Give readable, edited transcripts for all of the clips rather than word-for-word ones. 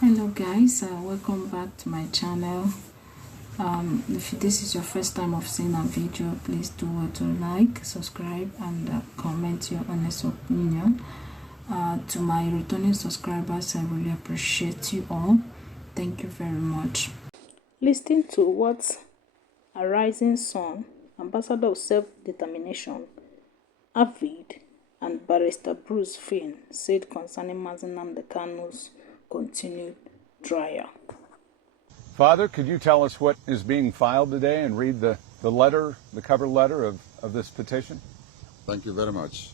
Hello guys, welcome back to my channel. If this is your first time of seeing a video, please do what to like, subscribe, and comment your honest opinion. To my returning subscribers, I really appreciate you all. Thank you very much. Listening to what a rising sun, ambassador of self-determination, Avid, and barrister Bruce Finn said concerning Mazi Nnamdi Kanu's continued trial. Father, could you tell us what is being filed today and read the letter, the cover letter of this petition? Thank you very much.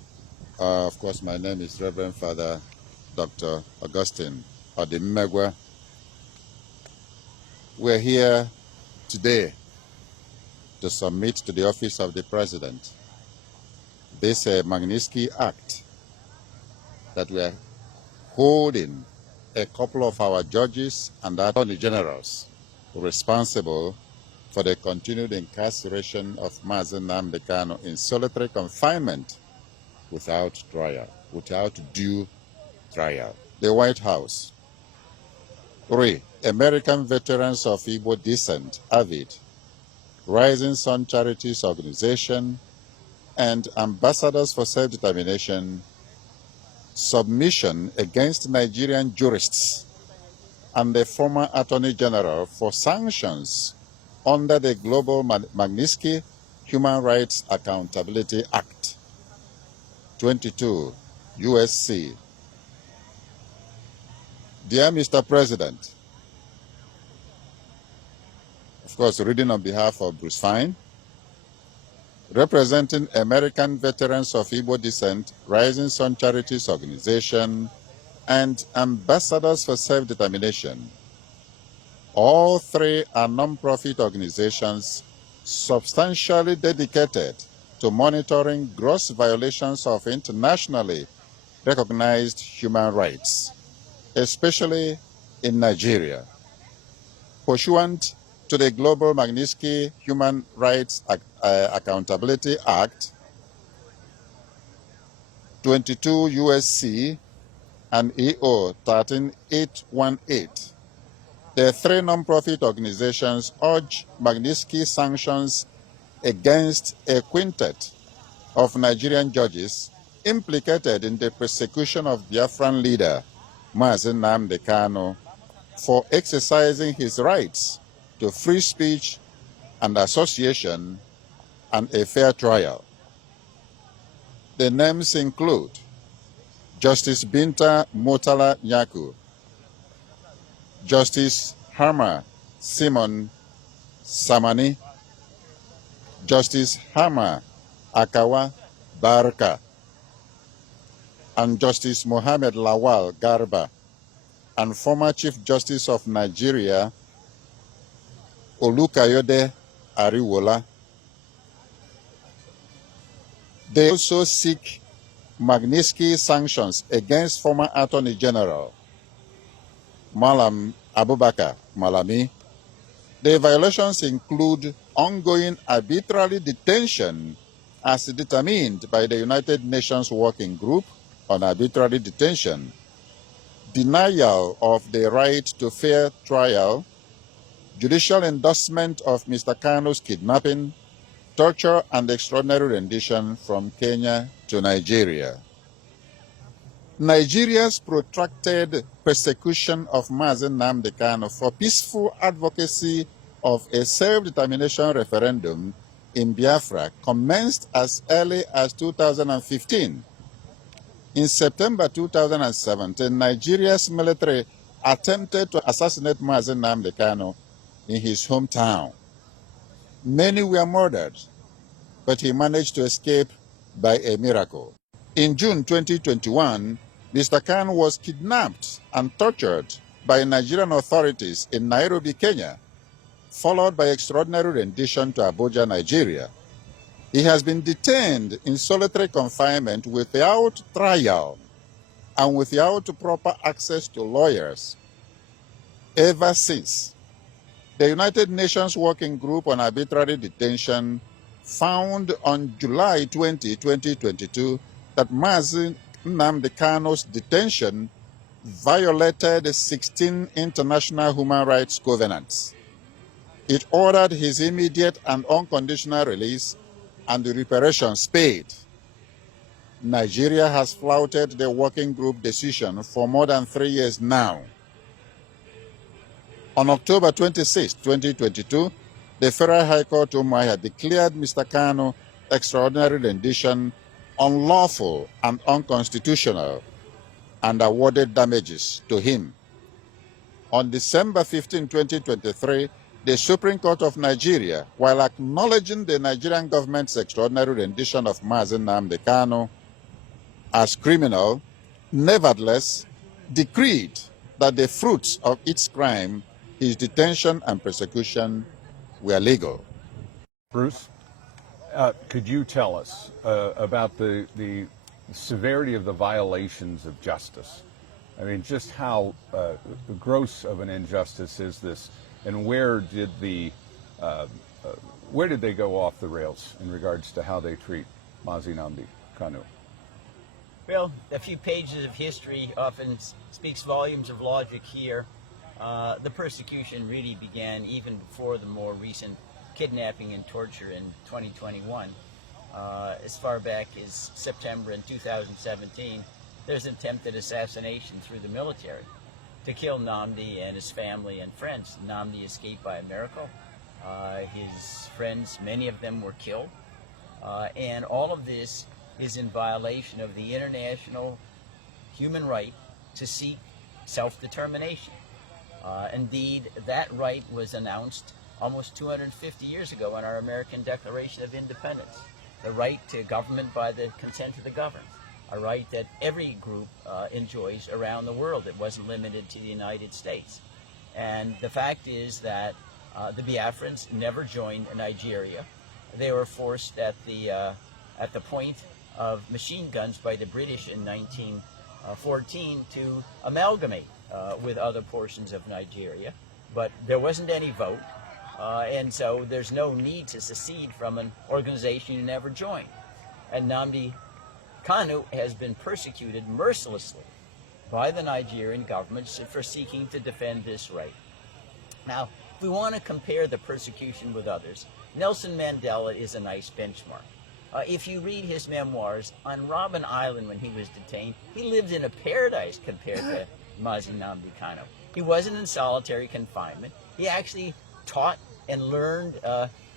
Of course, my name is Reverend Father Dr. Augustine Odimegwa. We're here today to submit to the office of the President this Magnitsky Act that we are holding a couple of our judges and attorney generals responsible for the continued incarceration of Mazi Nnamdi Kanu in solitary confinement without trial, without due trial. The White House. 3. American Veterans of Igbo Descent, Avid, Rising Sun Charities Organization, and Ambassadors for Self-Determination submission against Nigerian jurists and the former Attorney General for sanctions under the Global Magnitsky Human Rights Accountability Act, 22 USC. Dear Mr. President, of course, reading on behalf of Bruce Fine, representing American Veterans of Igbo Descent, Rising Sun Charities Organization, and Ambassadors for Self-Determination. All three are non-profit organizations substantially dedicated to monitoring gross violations of internationally recognized human rights, especially in Nigeria. Pursuant to the Global Magnitsky Human Rights Accountability Act, 22 USC and EO 13818, the three non-profit organizations urge Magnitsky sanctions against a quintet of Nigerian judges implicated in the persecution of Biafran leader Mazi Nnamdi Kanu for exercising his rights to free speech and association and a fair trial. The names include Justice Binta Motala Nyaku, Justice Harma Simon Samani, Justice Hama Akawa Barka, and Justice Mohammed Lawal Garba, and former Chief Justice of Nigeria Olukayode Ariwola. They also seek Magnitsky sanctions against former Attorney General Malam Abubakar Malami. The violations include ongoing arbitrary detention as determined by the United Nations Working Group on Arbitrary Detention, denial of the right to fair trial, judicial endorsement of Mr. Kanu's kidnapping, torture, and extraordinary rendition from Kenya to Nigeria. Nigeria's protracted persecution of Mazi Nnamdi Kanu for peaceful advocacy of a self-determination referendum in Biafra commenced as early as 2015. In September 2017, Nigeria's military attempted to assassinate Mazi Nnamdi Kanu in his hometown. Many were murdered, but he managed to escape by a miracle. In June 2021, Mr. Kanu was kidnapped and tortured by Nigerian authorities in Nairobi, Kenya, followed by extraordinary rendition to Abuja, Nigeria. He has been detained in solitary confinement without trial and without proper access to lawyers ever since. The United Nations Working Group on Arbitrary Detention found on July 20, 2022, that Mazi Nnamdi Kanu's detention violated 16 international human rights covenants. It ordered his immediate and unconditional release and the reparations paid. Nigeria has flouted the working group decision for more than 3 years now. On October 26, 2022, the Federal High Court Umuahia declared Mr. Kanu extraordinary rendition unlawful and unconstitutional and awarded damages to him. On December 15, 2023, the Supreme Court of Nigeria, while acknowledging the Nigerian government's extraordinary rendition of Mazi Nnamdi Kanu as criminal, nevertheless decreed that the fruits of its crime, his detention and persecution, were legal. Bruce, could you tell us about the severity of the violations of justice? I mean, just how gross of an injustice is this, and where did they go off the rails in regards to how they treat Mazi Nnamdi Kanu? Well, a few pages of history often speaks volumes of logic here. The persecution really began even before the more recent kidnapping and torture in 2021. As far back as September in 2017, there's attempted assassination through the military to kill Nnamdi and his family and friends. Nnamdi escaped by a miracle. His friends, many of them were killed. And all of this is in violation of the international human right to seek self-determination. Indeed, that right was announced almost 250 years ago in our American Declaration of Independence. The right to government by the consent of the governed. A right that every group enjoys around the world. It wasn't limited to the United States. And the fact is that the Biafrans never joined Nigeria. They were forced at the point of machine guns by the British in 1914 to amalgamate with other portions of Nigeria. But there wasn't any vote, and so there's no need to secede from an organization you never joined. And Nnamdi Kanu has been persecuted mercilessly by the Nigerian government for seeking to defend this right. Now, if we want to compare the persecution with others, Nelson Mandela is a nice benchmark. If you read his memoirs, on Robben Island when he was detained, he lived in a paradise compared to Mazi Nnamdi Kanu. He wasn't in solitary confinement. He actually taught and learned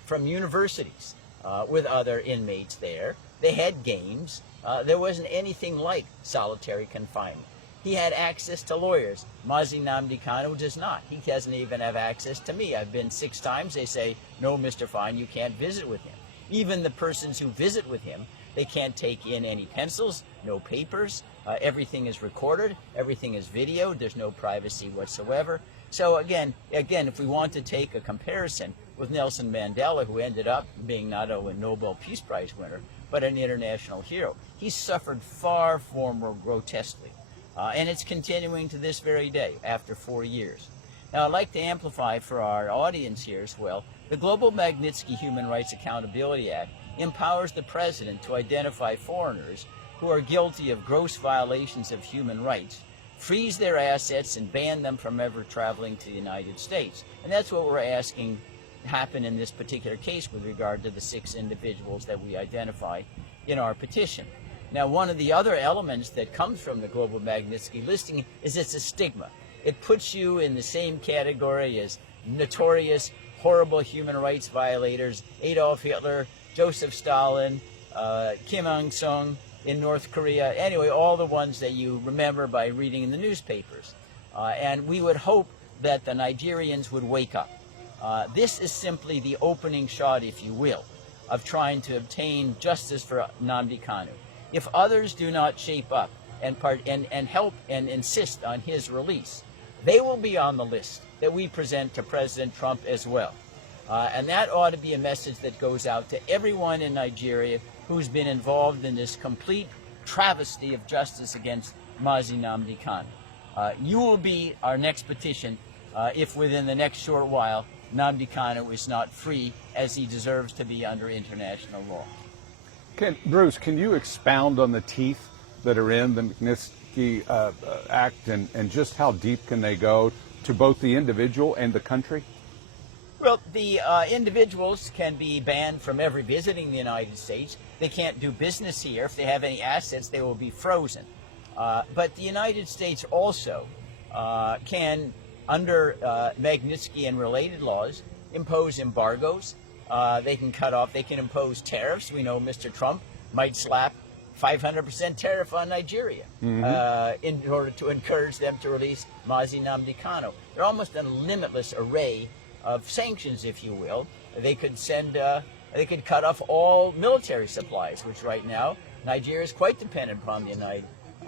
from universities with other inmates there. They had games. There wasn't anything like solitary confinement. He had access to lawyers. Mazi Nnamdi Kanu does not. He doesn't even have access to me. I've been 6 times. They say, no, Mr. Fine, you can't visit with him. Even the persons who visit with him, they can't take in any pencils, no papers. Everything is recorded. Everything is videoed. There's no privacy whatsoever. So again, if we want to take a comparison with Nelson Mandela, who ended up being not only a Nobel Peace Prize winner, but an international hero, he suffered far more grotesquely. And it's continuing to this very day after 4 years. Now, I'd like to amplify for our audience here as well, the Global Magnitsky Human Rights Accountability Act empowers the President to identify foreigners who are guilty of gross violations of human rights, freeze their assets, and ban them from ever traveling to the United States. And that's what we're asking happen in this particular case with regard to the 6 individuals that we identify in our petition. Now, one of the other elements that comes from the Global Magnitsky listing is it's a stigma. It puts you in the same category as notorious, horrible human rights violators, Adolf Hitler, Joseph Stalin, Kim Il-sung in North Korea, anyway, all the ones that you remember by reading in the newspapers. And we would hope that the Nigerians would wake up. This is simply the opening shot, if you will, of trying to obtain justice for Nnamdi Kanu. If others do not shape up and help and insist on his release, they will be on the list that we present to President Trump as well. And that ought to be a message that goes out to everyone in Nigeria who's been involved in this complete travesty of justice against Mazi Nnamdi Kanu. You will be our next petition if within the next short while Nnamdi Kanu is not free as he deserves to be under international law. Bruce, can you expound on the teeth that are in the Magnitsky Act, and just how deep can they go to both the individual and the country? Well, the individuals can be banned from ever visiting the United States. They can't do business here. If they have any assets, they will be frozen. But the United States also can, under Magnitsky and related laws, impose embargoes. They can cut off, they can impose tariffs. We know Mr. Trump might slap 500% tariff on Nigeria in order to encourage them to release Mazi Nnamdi Kanu. They're almost a limitless array of sanctions, if you will. They could they could cut off all military supplies, which right now Nigeria is quite dependent upon the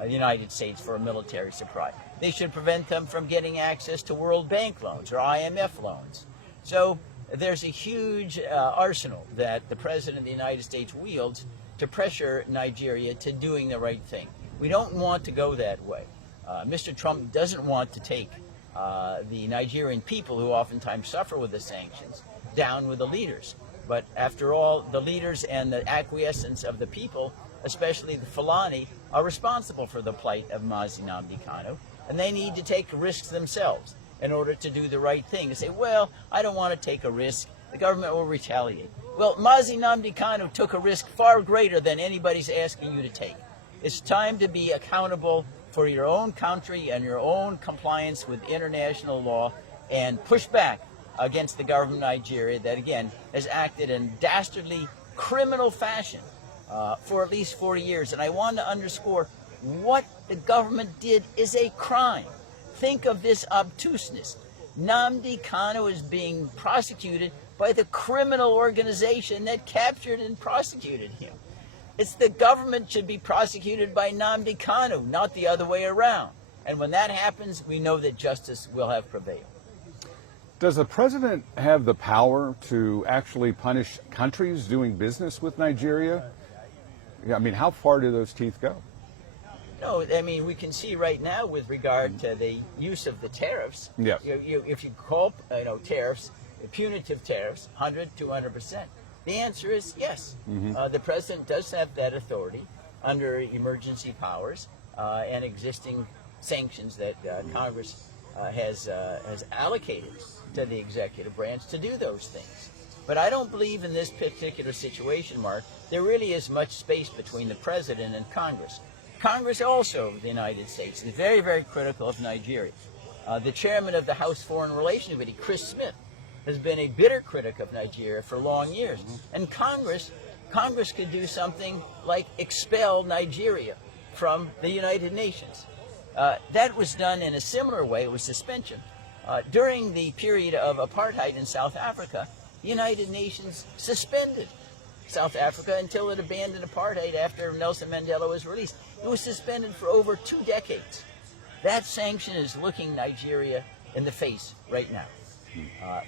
United States for a military supply. They should prevent them from getting access to World Bank loans or IMF loans. So there's a huge arsenal that the President of the United States wields to pressure Nigeria to doing the right thing. We don't want to go that way. Mr. Trump doesn't want to take the Nigerian people, who oftentimes suffer with the sanctions, down with the leaders. But after all, the leaders and the acquiescence of the people, especially the Fulani, are responsible for the plight of Mazi Nnamdi Kanu, and they need to take risks themselves in order to do the right thing. And say, well, I don't want to take a risk. The government will retaliate. Well, Mazi Nnamdi Kanu took a risk far greater than anybody's asking you to take. It's time to be accountable for your own country and your own compliance with international law, and push back against the government of Nigeria that, again, has acted in dastardly criminal fashion for at least 40 years. And I want to underscore, what the government did is a crime. Think of this obtuseness. Nnamdi Kanu is being prosecuted by the criminal organization that captured and prosecuted him. It's the government should be prosecuted by Nnamdi Kanu, not the other way around. And when that happens, we know that justice will have prevailed. Does the president have the power to actually punish countries doing business with Nigeria? I mean, how far do those teeth go? No, I mean, we can see right now with regard to the use of the tariffs. Yes. If you call tariffs, punitive tariffs, 100, 200%, the answer is yes. The president does have that authority under emergency powers and existing sanctions that Congress has allocated to the executive branch to do those things. But I don't believe in this particular situation, Mark, there really is much space between the president and Congress. Congress also of the United States is very, very critical of Nigeria. The chairman of the House Foreign Relations Committee, Chris Smith, has been a bitter critic of Nigeria for long years. And Congress could do something like expel Nigeria from the United Nations. That was done in a similar way. It was suspension. During the period of apartheid in South Africa, the United Nations suspended South Africa until it abandoned apartheid after Nelson Mandela was released. It was suspended for over 2 decades. That sanction is looking Nigeria in the face right now.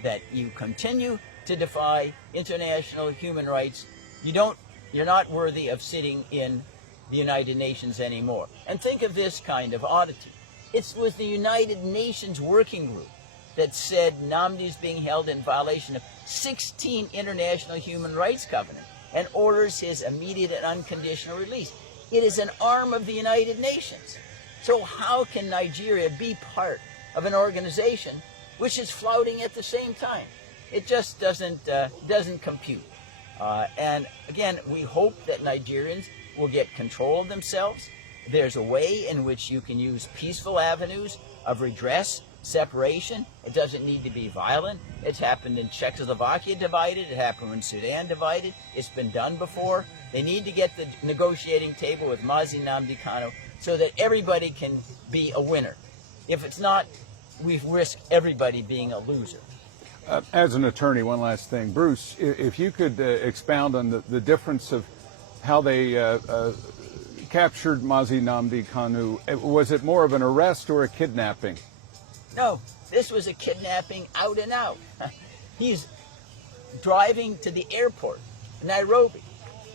That you continue to defy international human rights. You're not worthy of sitting in the United Nations anymore. And think of this kind of oddity. It was the United Nations Working Group that said Nnamdi is being held in violation of 16 international human rights covenants and orders his immediate and unconditional release. It is an arm of the United Nations. So how can Nigeria be part of an organization which is flouting at the same time? It just doesn't compute. And again, we hope that Nigerians will get control of themselves. There's a way in which you can use peaceful avenues of redress, separation. It doesn't need to be violent. It's happened in Czechoslovakia divided. It happened in Sudan divided. It's been done before. They need to get the negotiating table with Mazi Nnamdi Kanu so that everybody can be a winner. If it's not, we risk everybody being a loser. As an attorney, one last thing. Bruce, if you could expound on the difference of how they captured Mazi Nnamdi Kanu. Was it more of an arrest or a kidnapping? No, this was a kidnapping out and out. He's driving to the airport in Nairobi.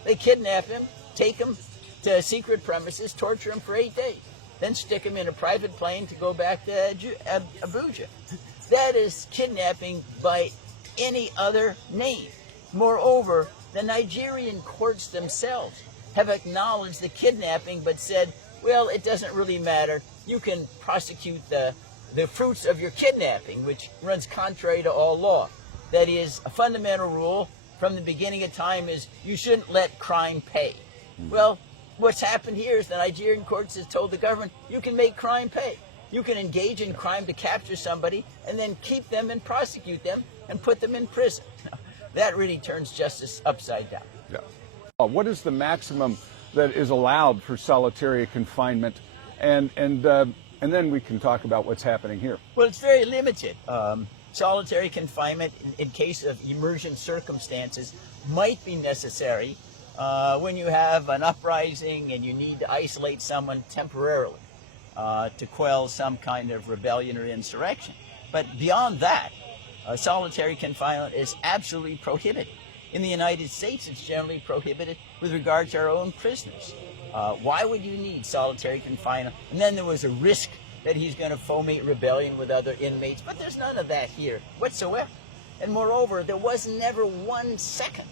They kidnap him, take him to secret premises, torture him for 8 days, then stick him in a private plane to go back to Abuja. That is kidnapping by any other name. Moreover, the Nigerian courts themselves have acknowledged the kidnapping but said, Well, it doesn't really matter. You can prosecute the fruits of your kidnapping, which runs contrary to all law. That is, a fundamental rule from the beginning of time is you shouldn't let crime pay. Well, what's happened here is the Nigerian courts has told the government, you can make crime pay. You can engage in crime to capture somebody and then keep them and prosecute them and put them in prison. That really turns justice upside down. Yeah. What is the maximum that is allowed for solitary confinement? And then we can talk about what's happening here. Well, it's very limited. Solitary confinement in case of emergent circumstances might be necessary when you have an uprising and you need to isolate someone temporarily to quell some kind of rebellion or insurrection. But beyond that, solitary confinement is absolutely prohibited. In the United States, it's generally prohibited with regard to our own prisoners. Why would you need solitary confinement? And then there was a risk that he's going to foment rebellion with other inmates, but there's none of that here whatsoever. And moreover, there was never 1 second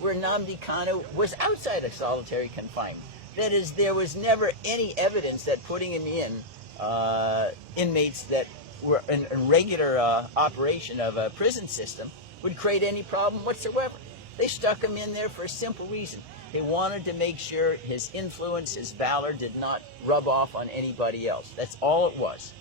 where Nnamdi Kanu was outside of solitary confinement. That is, there was never any evidence that putting him in inmates that were in regular operation of a prison system would create any problem whatsoever. They stuck him in there for a simple reason. They wanted to make sure his influence, his valor did not rub off on anybody else. That's all it was.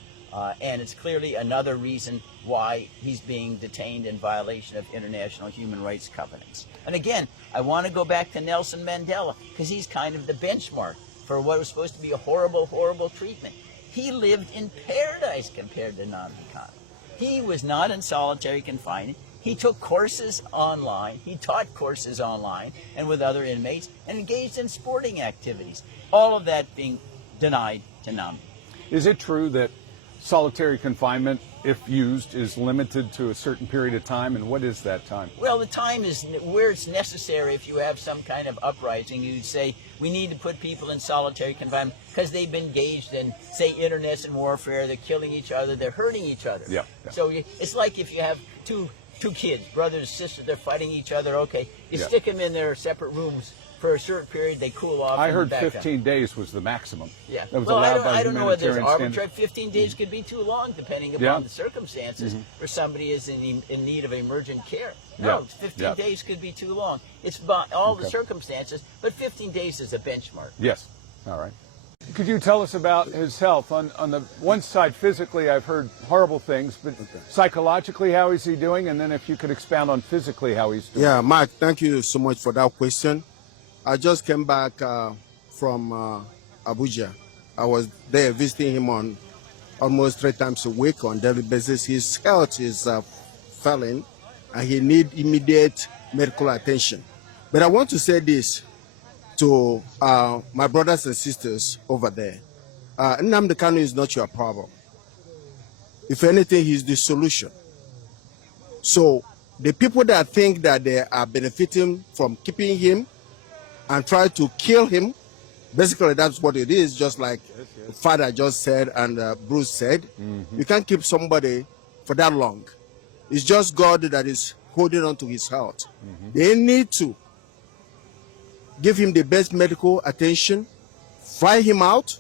And it's clearly another reason why he's being detained in violation of international human rights covenants. And again, I want to go back to Nelson Mandela because he's kind of the benchmark for what was supposed to be a horrible, horrible treatment. He lived in paradise compared to Nnamdi Kanu. He was not in solitary confinement. He took courses online, he taught courses online and with other inmates, and engaged in sporting activities. All of that being denied to Nnamdi. Is it true that solitary confinement, if used, is limited to a certain period of time? And what is that time? Well, the time is where it's necessary. If you have some kind of uprising, you'd say, we need to put people in solitary confinement because they've been engaged in, say, internecine warfare, they're killing each other, they're hurting each other. Yeah. So it's like if you have two kids, brothers and sisters, they're fighting each other, okay, you Yeah. stick them in their separate rooms for a certain period, they cool off. I and heard back 15 down. days was the maximum. Yeah. That was Well, allowed by I don't know whether there's humanitarian arbitrary. standards. 15 days could be too long, depending upon Yeah. the circumstances, where somebody is in need of emergent care. Yeah. No, 15 Yeah. days could be too long. It's by all the Okay. circumstances, but 15 days is a benchmark. Yes. All right. Could you tell us about his health? On the one side, physically, I've heard horrible things, but psychologically, how is he doing? And then if you could expound on physically how he's doing. Yeah, Mark, thank you so much for that question. I just came back from Abuja. I was there visiting him on almost 3 times a week on daily basis. His health is failing and he needs immediate medical attention. But I want to say this to my brothers and sisters over there. Nnamdi Kanu is not your problem. If anything, he's the solution. So the people that think that they are benefiting from keeping him and try to kill him, basically that's what it is, just like Father just said and Bruce said. You can't keep somebody for that long. It's just God that is holding on to his health. They need to give him the best medical attention, fly him out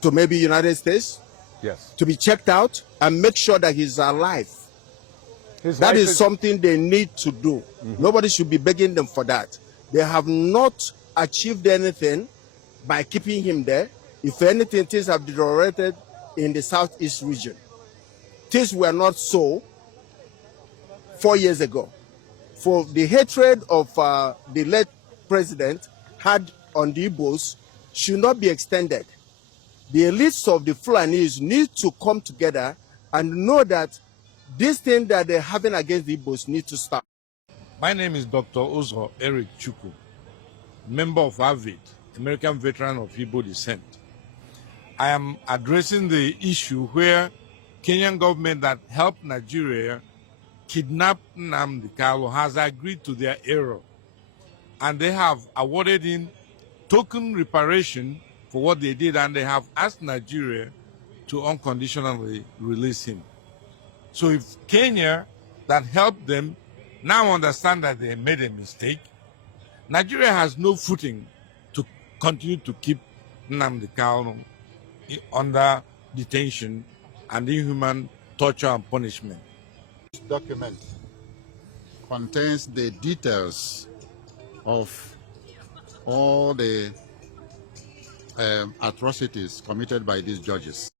to maybe United States Yes. to be checked out and make sure that he's alive. His That life is something they need to do. Nobody should be begging them for that. They have not achieved anything by keeping him there. If anything, things have deteriorated in the southeast region. Things were not so 4 years ago. For the hatred of the late president had on the Igbos should not be extended. The elites of the Fulanis need to come together and know that this thing that they're having against the Igbos need to stop. My name is Dr. Ozo Eric Chukwu, member of Avid, American veteran of Igbo descent. I am addressing the issue where Kenyan government that helped Nigeria kidnap Nnamdi Kanu has agreed to their error, and they have awarded him token reparation for what they did, and they have asked Nigeria to unconditionally release him. So if Kenya that helped them now understand that they made a mistake, Nigeria has no footing to continue to keep Nnamdi Kanu under detention and inhuman torture and punishment. This document contains the details of all the atrocities committed by these judges.